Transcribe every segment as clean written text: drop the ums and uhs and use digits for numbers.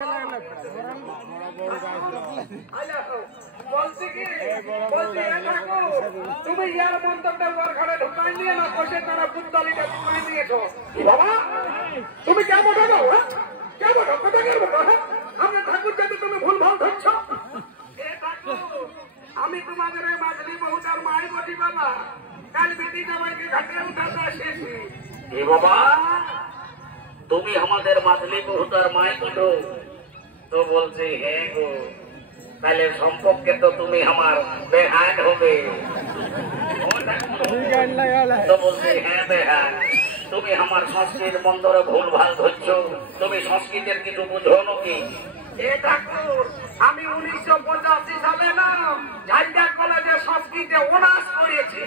তুমি ইয়ার মন্তব্যের ঘরে ঢুকাই নিয়ে না বসে তারা পুত্তালিটা ঢুকাই দিয়েছো বাবা। তুমি কেমন ঢোকো? কেমন ঢোকো? আমরা ঠাকুর যাতে তুমি ভুল ভাল ধরছ। আমি তোমাদের মাঝলি বহুতার মায়ের বটি বাবা। কাল বেটি জামাইকে ঘাটে উঠাতে এসেছি। এ বাবা তুমি আমাদের মাঝলি বহুতার মায়ের কটো? তো বলছি হ্যাঁ গো। তাহলে সম্পর্কে তো তুমি আমার বেহান হবে। তো বলছি হ্যাঁ বেহান। তুমি আমার সংস্কৃত মন্দিরে ভুল ভাল ধরছো। তুমি সংস্কৃতের কিছু বুঝো নাকি? এ ঠাকুর আমি 1985 সালে না ঝালদার কলেজে সংস্কৃতে অনার্স করেছি।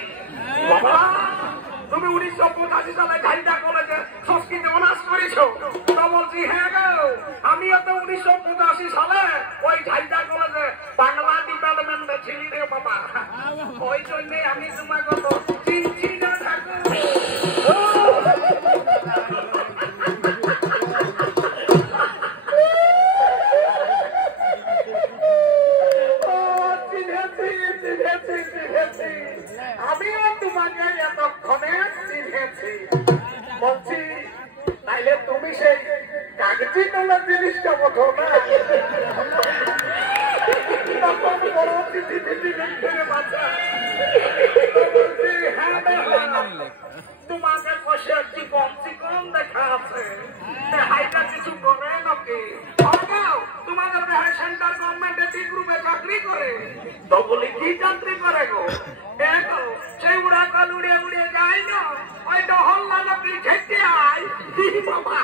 বাবা তুমি 1985 সালে ঝালদা কলেজে সংস্কৃতে অনার্স করেছো? তো বলছি হ্যাঁ গো। আমিও তো 1985 সালে ওই ঝালদা কলেজে বাংলা ডিপার্টমেন্টে ছিলি রে বাবা। ওই জন্যে আমি তোমাকে তো চিনছি না ঠাকুর। আমিও তোমাকে এতক্ষণে চিনেছি। বলছি তাইলে তুমি সেই কাগজি তোলা জিনিসটা বোঝো না? তোমাকে বসে চিকন চিকন দেখা আছে। হাইটা কিছু করে নাকি? তোমাদের সেন্ট্রাল গভর্নমেন্টের ঠিক গ্রুপে চাকরি করে। তো বলি কি চাকরি করে গো? দেখো সেই উড়া কল উড়ে উড়ে যায় না ওই ডহল্লা নাকি ঘেটে আয়। বাবা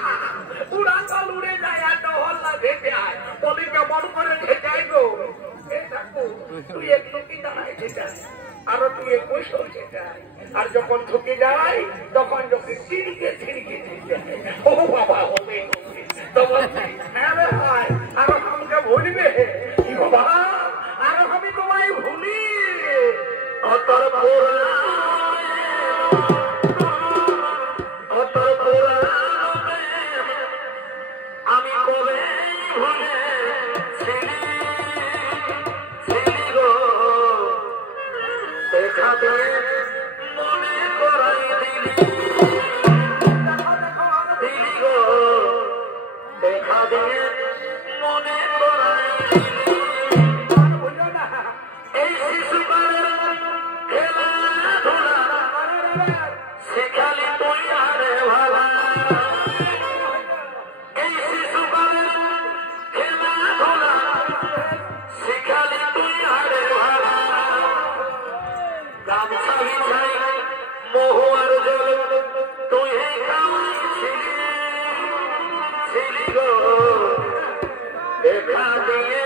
উড়া কল উড়ে যায় আর ডহল্লা ঘেটে আয়। বলি কেমন করে ঘেটাই গো? তুই একটু কি দাঁড়ায় ঘেটায় আরো তুই 21 ঘেটায়। আর যখন ঠকে যায় তখন যখন ছিড়কে ছিড়কে ও বাবা হবে। তো বলছি হ্যাঁ রে ভাই আরো আমাকে ভুলবে কি বাবা? আরো আমি তোমায় ভুলি। আমি কবে ভুলে দেখা দিয়ে মনে করাই দিলি গো। দেখা দিয়ে মনে করাই এই শিশুকালের খেলাধুলা শেখালি তুই আরে ভালা। এই শিশুকালের খেলাধুলা শেখালি তুই আরে ভালা। গামছা বিছাই মহুয়ার জল তুই খাওয়াইছিলি গো। দেখা দিয়ে